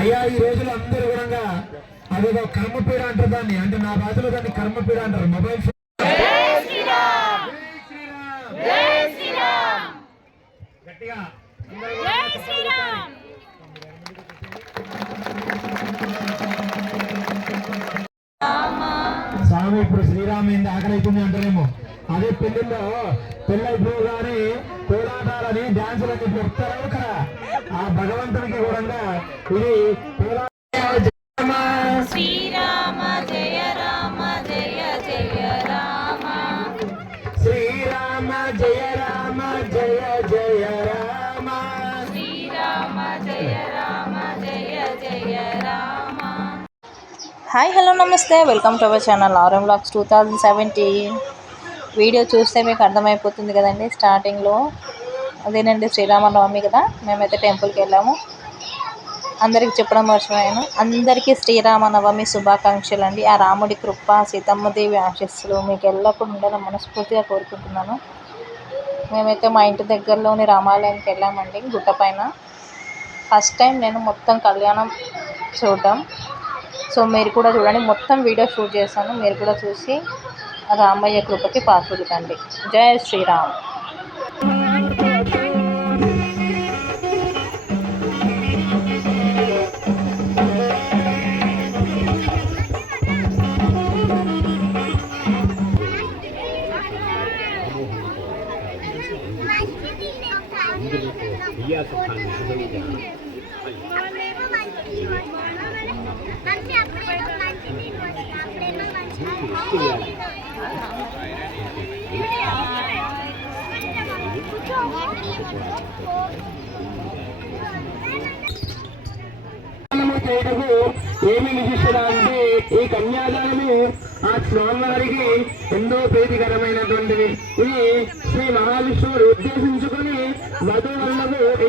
అయ్యా ఈ రోజులో అందరూ కూడా అదేదో కర్మపీడ అంటారు దాన్ని. అంటే నా భాషలో దాన్ని కర్మపీడ అంటారు. Mobile phone. గట్టిగా స్వామి ఇప్పుడు శ్రీరామైంది ఆకలి అవుతుంది అంటారేమో. అదే పెళ్ళిలో పెళ్ళి అయిపోగానే కోలాటాలని డాన్సులు అని చెప్తారు ఇక్కడ ఆ భగవంతునికి కూడా ఇది శ్రీరామ జయ రామ జయ జయ రామ. శ్రీరామ జయ రామ జయ జయ రామ. శ్రీరామ జయ రామ జయ జయ రామ. హాయ్ హలో నమస్తే. Welcome to our channel RM blogs two thousand seventeen video చూస్తే మీకు అర్థమైపోతుంది కదండి స్టార్టింగ్లో అదేనండి శ్రీరామనవమి కదా మేమైతే టెంపుల్కి వెళ్ళాము. అందరికి చెప్పడం మర్చిపోయాను. అందరికీ శ్రీరామనవమి శుభాకాంక్షలు అండి ఆ రాముడి కృప సీతమ్మదేవి ఆశస్సులు మీకు ఎల్లప్పుడు ఉండాలని మనస్ఫూర్తిగా కోరుకుంటున్నాను. మేమైతే మా ఇంటి దగ్గరలోని రామాలయానికి వెళ్ళామండి గుట్టపైన ఫస్ట్ టైం నేను మొత్తం కళ్యాణం చూడడం. సో మీరు కూడా చూడండి మొత్తం వీడియో షూట్ చేశాను. మీరు కూడా చూసి రామయ్య కృపకి పాత్రులు కండి జయ శ్రీరామ్.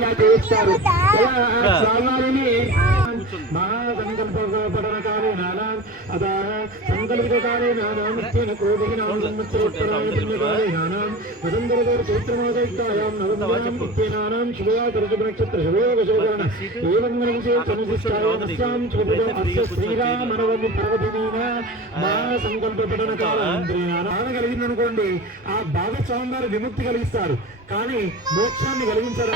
ఇలా ఆ. స్వామివారిని మహాసంకల్ప పఠన కాలే నానా శ్రీరామనవమి పర్వదినీన కాలం కలిగింది అనుకోండి ఆ భాగస్వామి విముక్తి కలిగిస్తారు కానీ మోక్షాన్ని కలిగించడం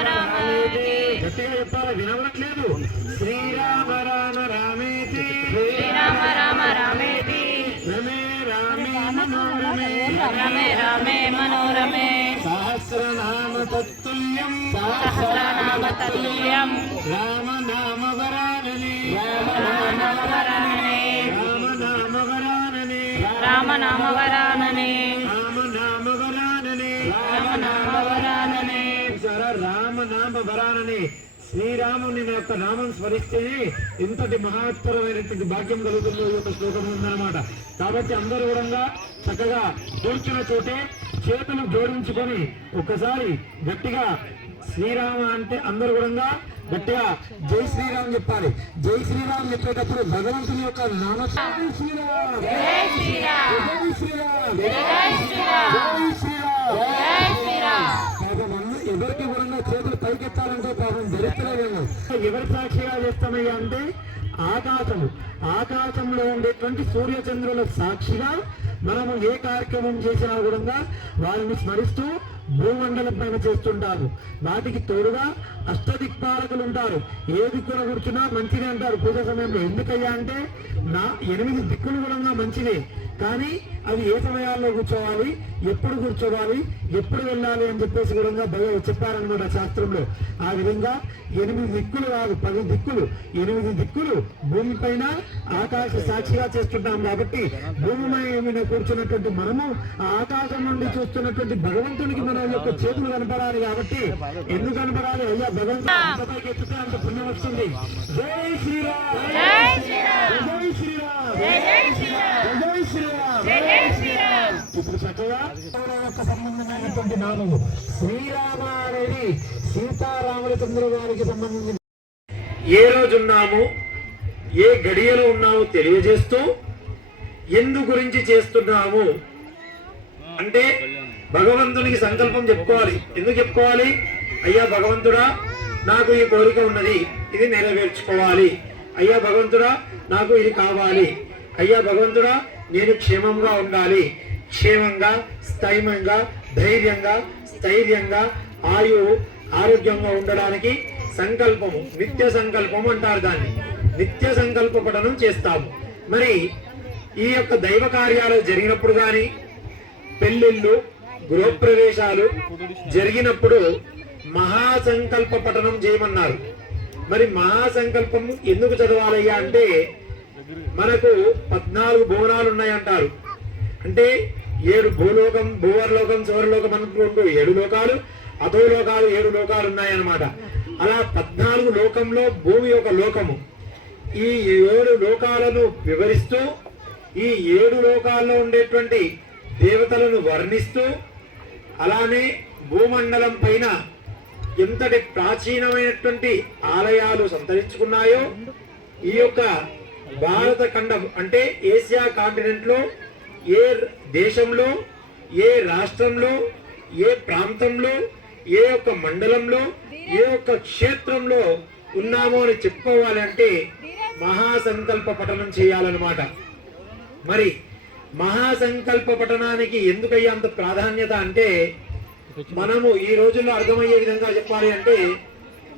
గట్టిగా చెప్పాలి వినవట్లేదు శ్రీరామ రామ రామేతి శ్రీరామ రామ రామేతి రమే రామే మనోరమే. రమే రామే మనోరమే. సహస్రనామ తత్తుల్యం. సహస్రనామ తతుల్యం రామ నామ వరాననే. రామనామవరాననే రామ నామ వరాననే. రామనామవరాననే రామ నామ వరాననే. రామనామవరాననే చూసారా రామ నామ వరానని. శ్రీరాముని యొక్క నామం స్మరిస్తేనే ఇంతటి మహత్తరమైనటువంటి భాగ్యం కలుగుతుందో ఈ యొక్క శ్లోకం ఉందన్నమాట. కాబట్టి అందరూ కూడా చక్కగా కూర్చున్న చోటే చేతులు జోడించుకొని ఒక్కసారి గట్టిగా శ్రీరామ అంటే అందరూ కూడా గట్టిగా జై శ్రీరామ్ చెప్పాలి. జై శ్రీరామ్ చెప్పేటప్పుడు భగవంతుని యొక్క నామ శ్రీరామ్. జై శ్రీరామ్. జై ఎవరికి కూడా చేతులు పైకెత్తాలంటే పాపం ధరిస్తలేదేమో ఎవరి సాక్షిగా చేస్తామయ్యా అంటే ఆకాశము ఆకాశంలో ఉండేటువంటి సూర్యచంద్రుల సాక్షిగా మనము ఏ కార్యక్రమం చేసినా కూడా వారిని స్మరిస్తూ భూమండలం పైన చేస్తుంటారు వాటికి తోడుగా అష్టదిక్పాలకులు ఉంటారు. ఏ దిక్కున కూర్చున్నా మంచిదే అంటారు పూజ సమయంలో. ఎందుకయ్యా అంటే నా ఎనిమిది దిక్కులు కూడా మంచిదే కానీ అవి ఏ సమయాల్లో కూర్చోవాలి ఎప్పుడు కూర్చోవాలి ఎప్పుడు వెళ్ళాలి అని చెప్పేసి కూడా భగవ చెప్పారనమాట శాస్త్రంలో. ఆ విధంగా ఎనిమిది దిక్కులు కాదు పది దిక్కులు ఎనిమిది దిక్కులు భూమి పైన ఆకాశ సాక్షిగా చేస్తుంటాం కాబట్టి భూమి మీద కూర్చున్నటువంటి మనము ఆ ఆకాశం నుండి చూస్తున్నటువంటి భగవంతునికి మన యొక్క చేతులు కనపడాలి కాబట్టి ఎందుకు కనపడాలి? అయ్యా భగవంతుడు ఎత్తుతే అంత పుణ్యం వస్తుంది. జై శ్రీరామ్! జై శ్రీరామ్! జై శ్రీరామ్! ఇప్పుడు చక్కగా సంబంధమైనటువంటి నామము శ్రీరామ అనేది సీతారామచంద్ర గారికి సంబంధించిన ఏ రోజున్నాము ఏ గడియలో ఉన్నామో తెలియజేస్తూ ఎందు గురించి చేస్తున్నాము? అంటే భగవంతునికి సంకల్పం చెప్పుకోవాలి. ఎందుకు చెప్పుకోవాలి? అయ్యా భగవంతుడా నాకు ఈ కోరిక ఉన్నది. ఇది నెరవేర్చుకోవాలి. అయ్యా భగవంతుడా నాకు ఇది కావాలి. అయ్యా భగవంతుడా నేను క్షేమంగా ఉండాలి. క్షేమంగా స్థైర్యంగా ధైర్యంగా స్థైర్యంగా ఆయు ఆరోగ్యంగా ఉండడానికి సంకల్పము నిత్య సంకల్పం అంటారు దాన్ని. నిత్య సంకల్ప పఠనం చేస్తాము. మరి ఈ యొక్క దైవ కార్యాలు జరిగినప్పుడు కానీ పెళ్ళిళ్ళు గృహప్రవేశాలు జరిగినప్పుడు మహాసంకల్ప పఠనం చేయమన్నారు. మరి మహాసంకల్పం ఎందుకు చదవాలయ్యా అంటే మనకు పద్నాలుగు భువనాలు ఉన్నాయంటారు అంటే ఏడు భూలోకం భూవర్లోకం చివరిలోకం అనుకుంటూ ఏడు లోకాలు అధోలోకాలు ఏడు లోకాలు ఉన్నాయన్నమాట. అలా పద్నాలుగు లోకంలో భూమి ఒక లోకము. ఈ ఏడు లోకాలను వివరిస్తూ ఈ ఏడు లోకాల్లో ఉండేటువంటి దేవతలను వర్ణిస్తూ అలానే భూమండలం పైన ఎంతటి ప్రాచీనమైనటువంటి ఆలయాలు సంతరించుకున్నాయో ఈ యొక్క భారత ఖండం అంటే ఏషియా కాంటినెంట్లో ఏ దేశంలో ఏ రాష్ట్రంలో ఏ ప్రాంతంలో ఏ ఒక్క మండలంలో ఏ ఒక్క క్షేత్రంలో ఉన్నామో అని చెప్పుకోవాలంటే మహాసంకల్ప పఠనం చేయాలన్నమాట. మరి మహాసంకల్ప పఠనానికి ఎందుకయ్యా అంత ప్రాధాన్యత అంటే మనము ఈ రోజుల్లో అర్థమయ్యే విధంగా చెప్పాలి అంటే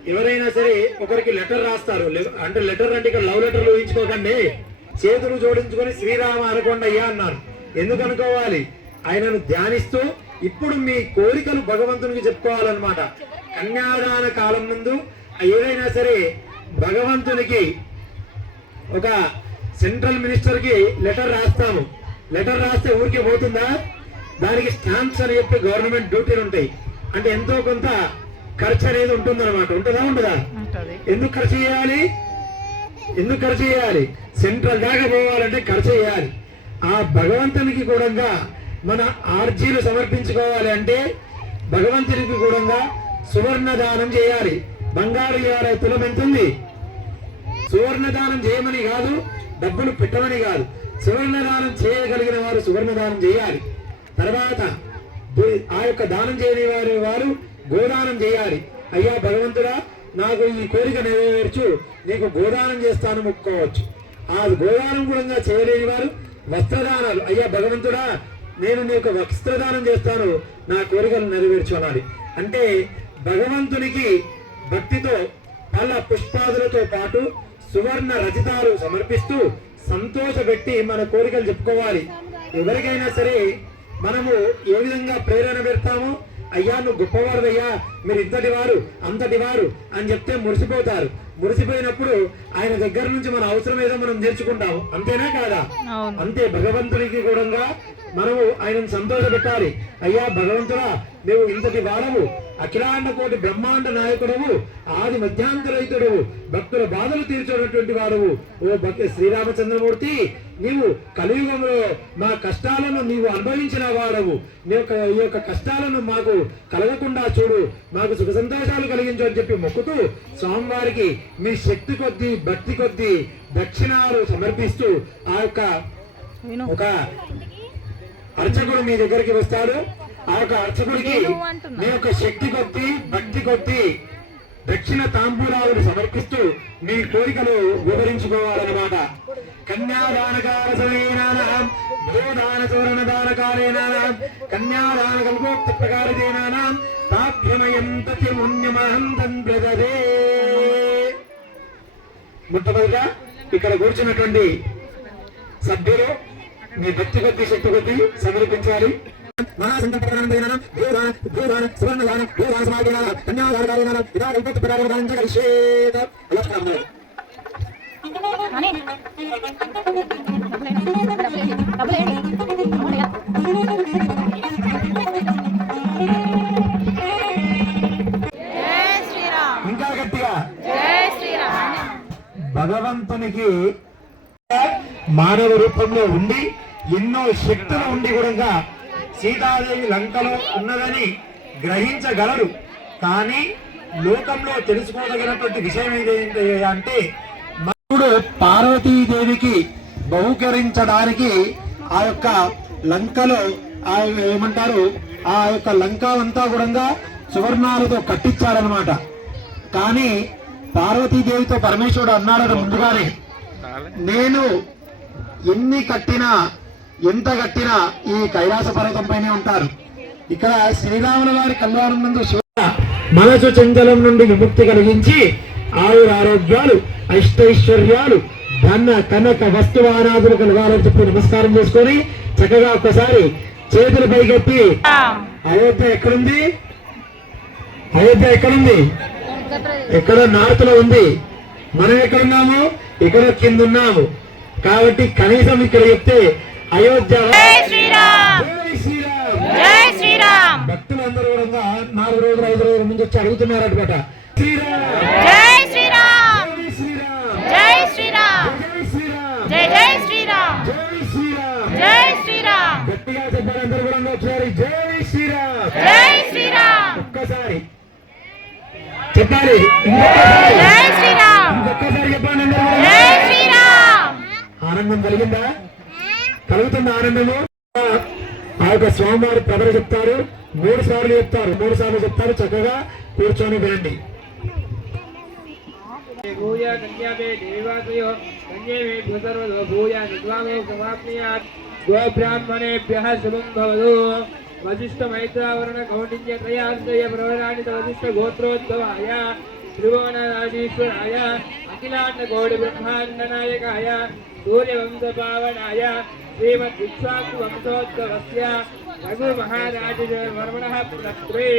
ఎవరైనా సరే ఒకరికి లెటర్ రాస్తారు. లె- అంటే లెటర్ అంటే ఇక్కడ లవ్ లెటర్లు ఊహించుకోకండి. చేతులు జోడించుకొని శ్రీరామ అనుకోండి అయ్యా అన్నారు ఎందుకు అనుకోవాలి? ఆయనను ధ్యానిస్తూ ఇప్పుడు మీ కోరికలు భగవంతునికి చెప్పుకోవాలన్నమాట. కన్యాదాన కాలం ముందు ఏదైనా సరే భగవంతునికి ఒక సెంట్రల్ మినిస్టర్కి లెటర్ రాస్తాము. లెటర్ రాస్తే ఊరికే పోతుందా? దానికి స్టాంప్స్ అని చెప్పి గవర్నమెంట్ డ్యూటీలు ఉంటాయి. అంటే ఎంతో కొంత ఖర్చు అనేది ఉంటుంది అనమాట ఉంటుందా. ఉండదా ఎందుకు ఖర్చు చేయాలి? ఎందుకు ఖర్చు చేయాలి? సెంట్రల్ దాకా పోవాలంటే ఖర్చు చేయాలి. ఆ భగవంతునికి కూడా మన ఆర్జీలు సమర్పించుకోవాలి అంటే భగవంతునికి కూడా సువర్ణ దానం చేయాలి. బంగారు ఇవాళ తులం ఎంత ఉంది సువర్ణ దానం చేయమని కాదు డబ్బులు పెట్టమని కాదు. సువర్ణ దానం చేయగలిగిన వారు సువర్ణ దానం చేయాలి. తర్వాత ఆ యొక్క దానం చేయని వారి వారు గోదానం చేయాలి. అయ్యా భగవంతుడా నాకు ఈ కోరిక నెరవేర్చు. నీకు గోదానం చేస్తాను మొక్కుకోవచ్చు ఆ గోదానం కూడా చేయలేని వారు వస్త్రదానాలు. అయ్యా భగవంతుడా నేను నీకు వస్త్రదానం చేస్తాను. నా కోరికలు నెరవేర్చు అనాలి అంటే భగవంతునికి భక్తితో పళ్ళ పుష్పాదులతో పాటు సువర్ణ రచితాలు సమర్పిస్తూ సంతోషపెట్టి మన కోరికలు చెప్పుకోవాలి. ఎవరికైనా సరే మనము ఏ విధంగా ప్రేరణ పెడతామో అయ్యా నువ్వు గొప్పవారు మీరు ఇంతటి వారు అంతటి వారు అని చెప్తే మురిసిపోతారు. మురిసిపోయినప్పుడు ఆయన దగ్గర నుంచి మన అవసరం ఏదో మనం నేర్చుకుంటాము. అంతేనా కాదా? అంతే భగవంతునికి కూడా మనము ఆయనను సంతోష పెట్టాలి అయ్యా భగవంతుడా నువ్వు ఇంతటి వాడవు అఖిలాండ కోటి బ్రహ్మాండ నాయకుడవు ఆది మధ్యాంతరైతుడవు భక్తుల బాధలు తీర్చేటటువంటి వాడవు ఓ భక్తి శ్రీరామచంద్రమూర్తి నీవు కలియుగంలో మా కష్టాలను నీవు అనుభవించిన వాడవు నీ యొక్క ఈ యొక్క కష్టాలను మాకు కలగకుండా చూడు. మాకు సుఖ సంతోషాలు కలిగించు అని చెప్పి మొక్కుతూ స్వామివారికి మీ శక్తి కొద్దీ భక్తి కొద్దీ దక్షిణాలు సమర్పిస్తూ ఆ యొక్క ఒక అర్చకుడు మీ దగ్గరికి వస్తాడు. ఆ యొక్క అర్చకుడికి. మీ యొక్క శక్తి కొద్ది భక్తి కొద్ది దక్షిణ తాంబూలాలను సమర్పిస్తూ మీ కోరికలు వివరించుకోవాలన్నమాట. కన్యాదానకాల సమయేనానాం భూదాన సువర్ణ దానకాలేనానాం కన్యాదాన కల్పోక్త ప్రకారదేనానాం తాభ్యమయం తతిమున్యమహం తంత్రదే మొట్టమొదటిగా ఇక్కడ కూర్చున్నటువంటి సభ్యులు మీ భక్తి కొద్ది శక్తి కొద్ది సమర్పించాలి. మహాసంకల్పదానం సువర్ణదాన సమాధిదాన ఇదా ప్రకారం కలిషేత ఇంకా గట్టిగా భగవంతునికి మానవ రూపంలో ఉండి ఎన్నో శక్తులు ఉండి కూడా సీతాదేవి లంకలో ఉన్నదని గ్రహించగలరు కానీ లోకంలో తెలుసుకోదగినటువంటి విషయం ఏదైతే అంటే మనుడు పార్వతీదేవికి బహుకరించడానికి ఆ యొక్క లంకలో ఆ ఏమంటారు ఆ యొక్క లంక అంతా కూడా సువర్ణాలతో కట్టించారనమాట కానీ పార్వతీదేవితో పరమేశ్వరుడు అన్నాడని ముందుగానే నేను ఎన్ని కట్టినా ఎంత కట్టినా ఈ కైలాస పర్వతం పైనే ఉంటారు. ఇక్కడ శ్రీరాముల వారి కళ్యాణం నందు మనసు చంచలం నుండి విముక్తి కలిగించి ఆయుర ఆరోగ్యాలు అష్టైశ్వర్యాలు ధన కనక వస్తువానాదులు కలగాలని చెప్పి నమస్కారం చేసుకొని చక్కగా ఒక్కసారి చేతులు పైకెత్తి. అయోధ్య ఎక్కడుంది? అయోధ్య ఎక్కడుంది? ఎక్కడ నార్త్లో ఉంది. మనం ఎక్కడున్నాము ఇక్కడ కింద ఉన్నాము. కాబట్టి కనీసం ఇక్కడ చెప్తే అయోధ్య జై శ్రీరామ్ జై శ్రీరామ్ జై శ్రీరామ్ భక్తులందరూ కూడా నాలుగు రోజులు ఐదు రోజుల ముందు వచ్చి అడుగుతున్నారు అనమాట శ్రీరామ్ జై శ్రీరామ్ జై శ్రీరామ్ జై శ్రీరామ్ జై శ్రీరామ్ జై జై శ్రీరామ్ జై శ్రీరామ్ జై శ్రీరామ్ గట్టిగా చెప్పారు అందరూ కూడా ఒకసారి జై శ్రీరామ్ జై శ్రీరామ్ ఒక్కసారి చెప్పాలి ఇంకొకసారి జై శ్రీరామ్ ఇంకొకసారి చెప్పండి ఆనందం కలిగిందా కలుగుతున్న ఆనందము. ఆ యొక్క స్వామివారి ప్రజలు చెప్తారు. మూడు సార్లు చెప్తారు. మూడు సార్లు చెప్తారు. చక్కగా కూర్చొని వినండి. భూయ కన్యామే దేవాదయో కన్యామే భూసర్వదో భూయ నిద్వామే సమాప్నియాత్ గోబ్రాహ్మణేభ్యః శుభం భవదు. వశిష్ఠ మైత్రావరణ కౌండిన్య త్రయాశ్రయ ప్రవరాణిత వశిష్ఠ గోత్రోద్భవాయ త్రిభువనరాజీశ్వరాయ అఖిలాండ గౌడ బ్రహ్మాండ నాయకాయ సూర్యవంశ పావనాయ श्रीमद्विक्ष्वाकुवंशोद्भवस्य रघुमहाराजधर्मणः पुरस्त्रे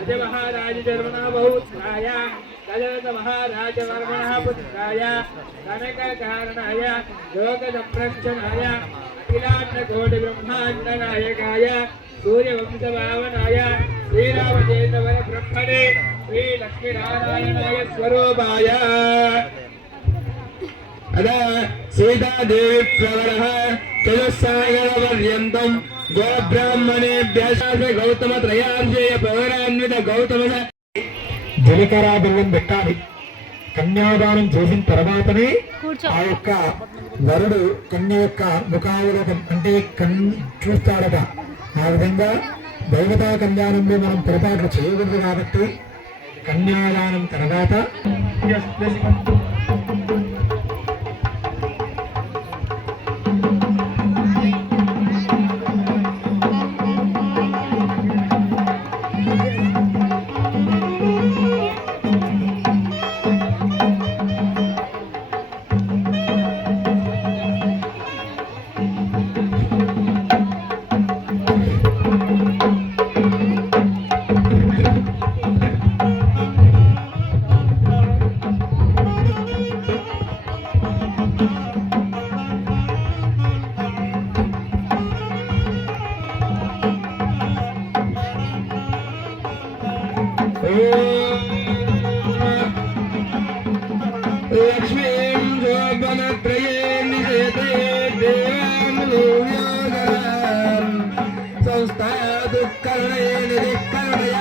अजमहाराजधर्मणः बहुत्राय तदतमहाराजवर्मणः पुत्राय कनककारणाय लोकसंरक्षणाय अखिलान्नकोटिब्रह्माण्डनायकाय सूर्यवंशभावनाय श्रीरामचेतवरब्रह्मणे श्रीलक्ष्मीनारायणाय स्वरूपाय। అదా సీతాదేవి ప్రవర చతుస్సాగర పర్యంతం గోబ్రాహ్మణేభ్య గౌతమ త్రయార్జయ ప్రవరాన్విత గౌతమ. జీలకర్ర బెల్లం పెట్టాలి. కన్యాదానం చేసిన తర్వాతనే ఆ యొక్క వరుడు కన్య యొక్క ముఖావలోకం అంటే కన్ చూస్తాడట. ఆ విధంగా దేవతా కళ్యాణంలో మనం పొరపాట్లు చేయకూడదు కాబట్టి కన్యాదానం తర్వాత లక్ష్మీం జోబనత్రయే నిజయతే దేవామూల్యోగరం సంస్థాదుఃకరణే నిధికరణయ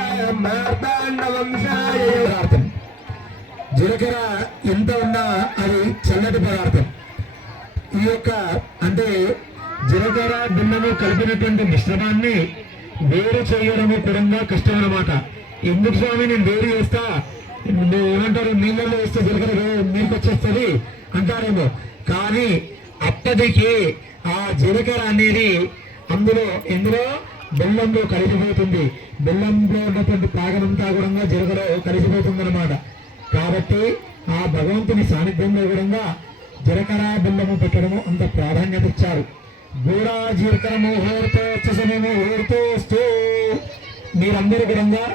మార్తాండ వంశాయ పదార్థం జీలకర్ర ఎంత ఉన్నా అది చల్లటి పదార్థం. ఈ యొక్క అంటే జీలకర్ర బెల్లము కలిపినటువంటి మిశ్రమాన్ని వేరు చేయడము కూడా కష్టం అన్నమాట ఎందుకు స్వామి నేను వేరు చేస్తా? ఏమంటారు? నీళ్ళలో వేస్తే జీలకర్ర వే- వచ్చేస్తుంది అంటారేమో. కానీ అప్పటికి ఆ జీలకర్ర అనేది అందులో ఎందులో బెల్లంలో కలిసిపోతుంది. బెల్లంలో ఉన్నటువంటి పాగనంతా కూడా జీలకర్ర కలిసిపోతుంది అనమాట కాబట్టి ఆ భగవంతుని సాన్నిధ్యంలో కూడా జీలకర్ర బెల్లము పెట్టడము అంత ప్రాధాన్యత ఇచ్చారు. గూడా జీలకర్ర ముహూర్తోత్సవము ముహూర్తోస్తూ. మీరందరూ కూడా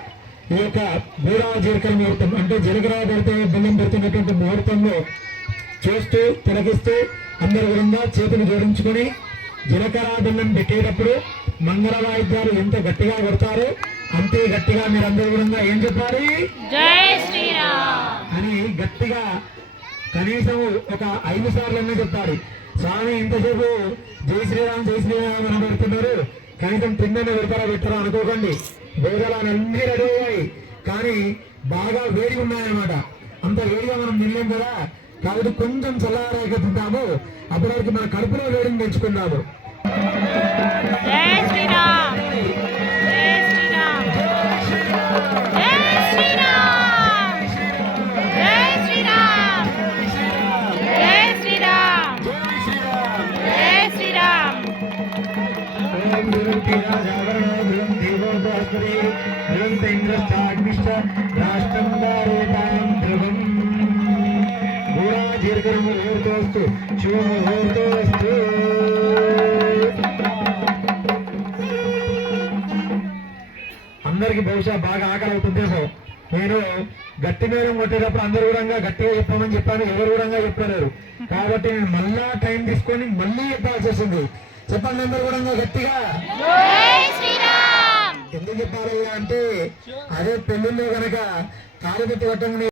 ఈ యొక్క గూడా జీలకర్ర ముహూర్తం అంటే జీలకర్ర పెడితే బెల్లం పెడుతున్నటువంటి ముహూర్తంలో చూస్తూ తిలకిస్తూ అందరు కూడా చేతులు జోడించుకొని జీలకర్ర బెల్లం పెట్టేటప్పుడు మంగళ వాయిద్యాలు ఎంత గట్టిగా కొడతారో అంతే గట్టిగా మీరందరూ కూడా ఏం చెప్పాలి? అని గట్టిగా కనీసం ఒక ఐదు సార్లు అన్నీ చెప్పాలి. స్వామి ఇంతసేపు జై శ్రీరామ్ జై శ్రీరామ్ అని పెడుతున్నారు కనీసం తిన్నని పెడతారా పెట్టారా అనుకోకండి. భోజనాలు అన్ని రెడీ అయ్యాయి కానీ బాగా వేడి ఉన్నాయన్నమాట. అంత వేడిగా మనం తినలేం కదా. కాబట్టి కొంచెం చల్లారాక తింటాము. అప్పటివరకు మన కడుపులో వేడిని తెచ్చుకున్నాము అందరికి బహుశా బాగా ఆకలి అవుతుంది నేను గట్టి మేరం కొట్టేటప్పుడు అందరు కూడా గట్టిగా చెప్పామని చెప్పాను ఎవరు కూడా చెప్పలేరు. కాబట్టి నేను మళ్ళా టైం తీసుకొని మళ్ళీ చెప్పాల్సి వస్తుంది. చెప్పండి అందరు కూడా గట్టిగా. ఎందుకు చెప్పాలి అంటే అదే పెళ్ళిలో గనక తాళి పెట్టి కొట్టండి.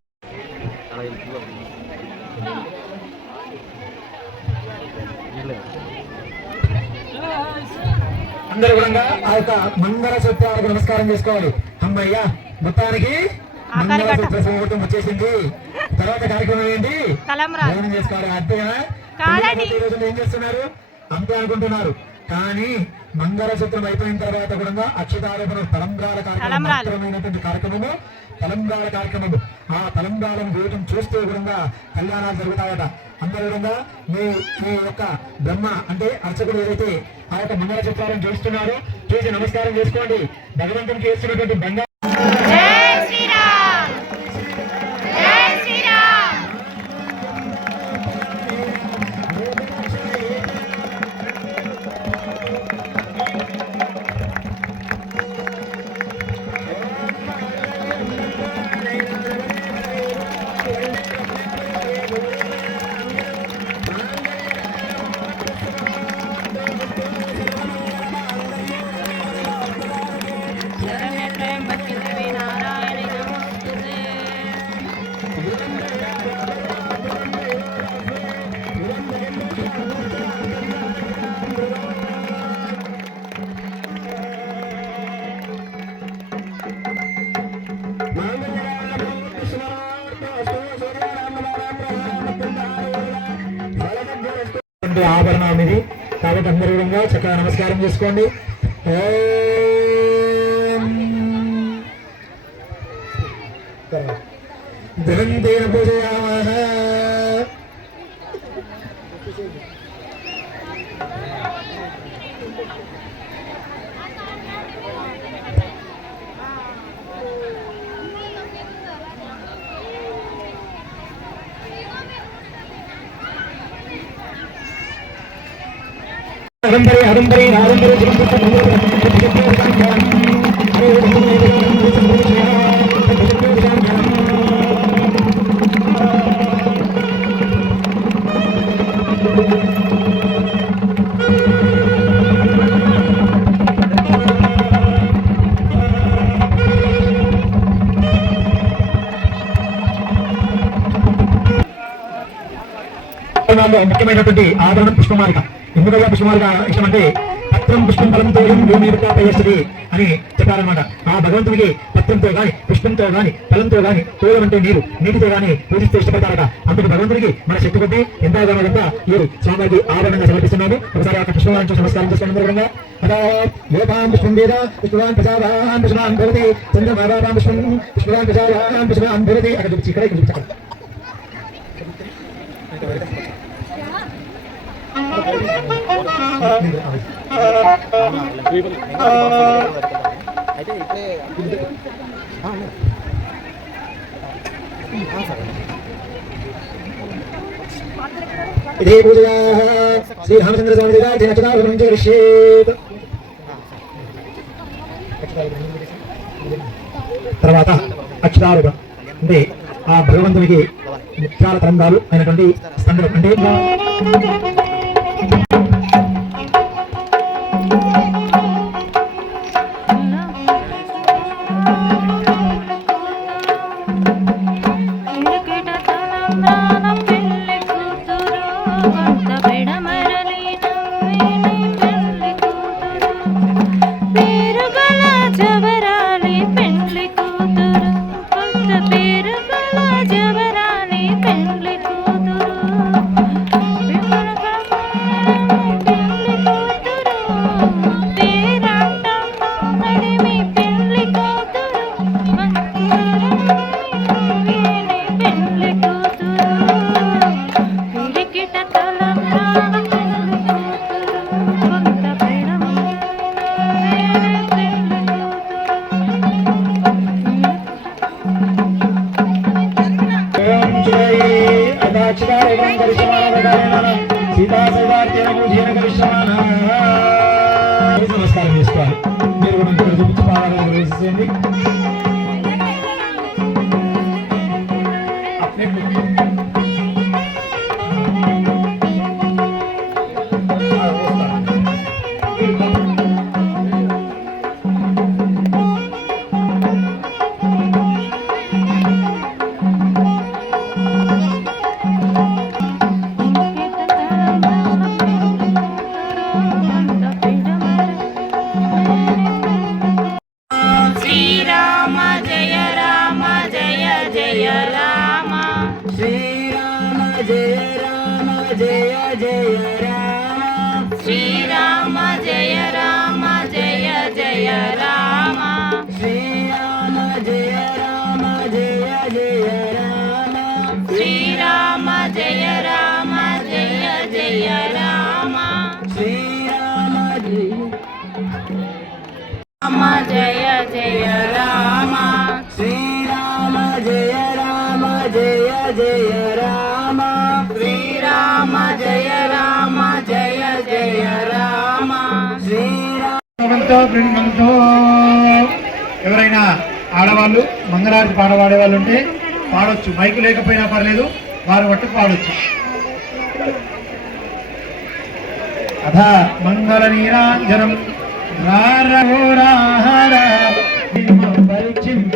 అందరూ కూడా ఆ యొక్క మంగళ సూత్రాలకు నమస్కారం చేసుకోవాలి. అమ్మయ్యా మొత్తానికి మంగళ సూత్ర వచ్చేసింది. తర్వాత కార్యక్రమం ఏంటి? భోజనం చేసుకోవాలి? అంతేనా ఏం చేస్తున్నారు? అంతే అనుకుంటున్నారు. కానీ మంగళసూత్రం అయిపోయిన తర్వాత కూడా అక్షతారోపణ తలంబ్రాల కార్యక్రమం మాత్రమైనటువంటి కార్యక్రమము. తలంబ్రాల కార్యక్రమము. ఆ తలంబ్రాలను వేయటం చూస్తూ కూడా కళ్యాణాలు జరుగుతాయట. అందరూ కూడా మీ మీ యొక్క బ్రహ్మ అంటే అర్చకుడు ఏదైతే ఆ యొక్క మంగళసూత్రాలను చూస్తున్నారో చూసి నమస్కారం చేసుకోండి. భగవంతునికి చేస్తున్నటువంటి బంగారు అందరూ కూడా చక్కగా నమస్కారం చేసుకోండి. ధనం దేన పూజ. అదంబరి అదంబరి నాదంబరి ముఖ్యమైనటువంటి ఆదరణ పుష్పమాలిక. ఎందుకయ్యా పుష్పమాలిక ఇష్టం అంటే పత్రం పుష్పం ఫలంతో భూమి పయస్తుంది అని చెప్పారనమాట ఆ భగవంతుడికి పత్రంతో గాని పుష్పంతో గాని ఫలంతో గాని తోయం అంటే నీరు నీటితో గాని పూజిస్తే ఇష్టపడతారట. అందుకు భగవంతుడికి మన శక్తి కొద్ది ఎంత కావాలంతా ఈ స్వామికి ఆవరణంగా సమర్పిస్తున్నాము. ఒకసారి ఆ పుష్పం నమస్కారం చేసుకోవడం అందరూ పుష్పం వేద పుష్పవాన్ ప్రజావాన్ పుష్పవాన్ భవతి చంద్రమావాన్ పుష్పం పుష్పవాన్ ప్రజావాన్ పుష్పవాన్ భవతి. అక్కడ చూపించి ఇక్కడ ఇక్కడ చూపించి అక్కడ. ఇదే పూజయా శ్రీరామచంద్ర స్వామి దిగాటి నచదావనం తర్వాత అక్షరాలుగా అంటే ఆ భగవంతునికి ముఖ్యాల తరంగాలు అయినటువంటి స్తంభం అంటే జయ జయ శ్రీరామ జయ రామ జయ జయ రామ శ్రీరామ జయ రామ జయ జయ ఎవరైనా ఆడవాళ్ళు మంగళారతి పాట పాడేవాళ్ళు ఉంటే పాడొచ్చు. మైకు లేకపోయినా పర్లేదు వారు మట్టుకు పాడొచ్చు. అథ మంగళనీరాంజనం. రారహోరాహార పరీక్షింప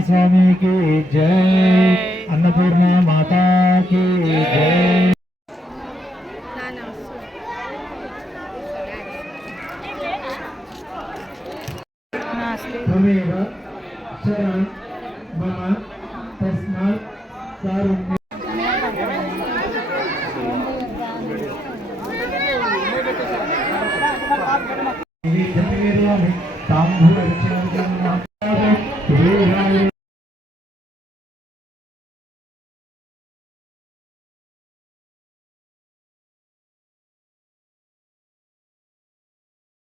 స్వామికి జై. అన్నపూర్ణ మాతా